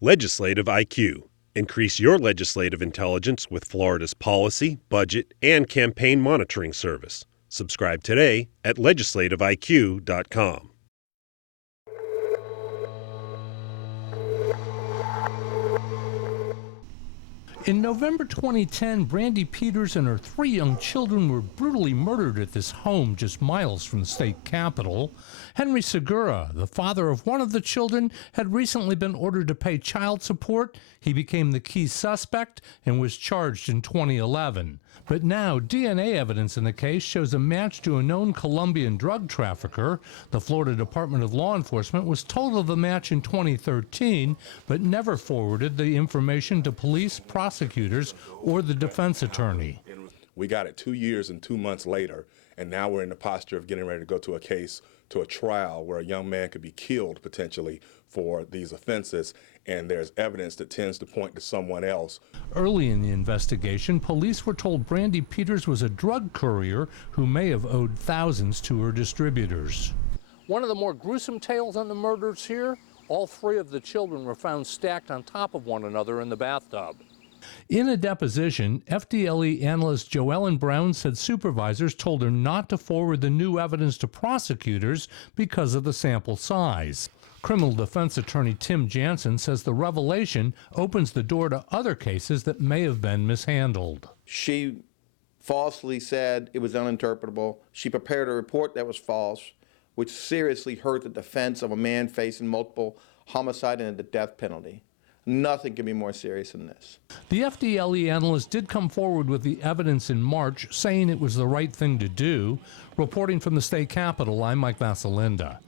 Legislative IQ. Increase your legislative intelligence with Florida's policy, budget, and campaign monitoring service. Subscribe today at legislativeiq.com. In November 2010, Brandy Peters and her 3 young children were brutally murdered at this home just miles from the state capitol. Henry Segura, the father of one of the children, had recently been ordered to pay child support. He became the key suspect and was charged in 2011. But now, DNA evidence in the case shows a match to a known Colombian drug trafficker. The Florida Department of Law Enforcement was told of the match in 2013, but never forwarded the information to police, prosecutors, or the defense attorney. We got it 2 years and 2 months later, and now we're in the posture of getting ready to go to a trial where a young man could be killed potentially for these offenses, and there's evidence that tends to point to someone else. Early in the investigation, police were told Brandy Peters was a drug courier who may have owed thousands to her distributors. One of the more gruesome tales on the murders here, all 3 of the children were found stacked on top of one another in the bathtub. In a deposition, FDLE analyst Joellen Brown said supervisors told her not to forward the new evidence to prosecutors because of the sample size. Criminal defense attorney Tim Jansen says the revelation opens the door to other cases that may have been mishandled. She falsely said it was uninterpretable. She prepared a report that was false, which seriously hurt the defense of a man facing multiple homicide and the death penalty. Nothing can be more serious than this. The FDLE analyst did come forward with the evidence in March, saying it was the right thing to do. Reporting from the state capitol, I'm Mike Vasalinda.